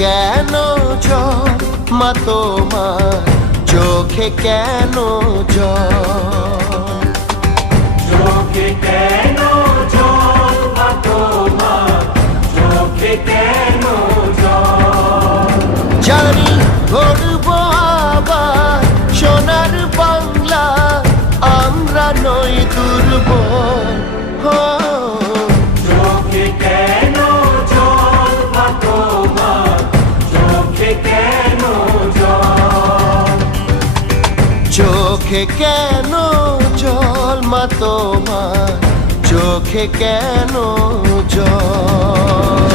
কেন জল মা তোমার চোখে কেন জল? চোখে কেন জল মা তোমার চোখে কেন জল? জানি গড়বো আবার সোনার বাংলা, আমরা নই দুর্বল। চোখে কেন জল মা তোমার চোখে কেন জল? চোখে কেন জল মা তোমার চোখে কেন জল?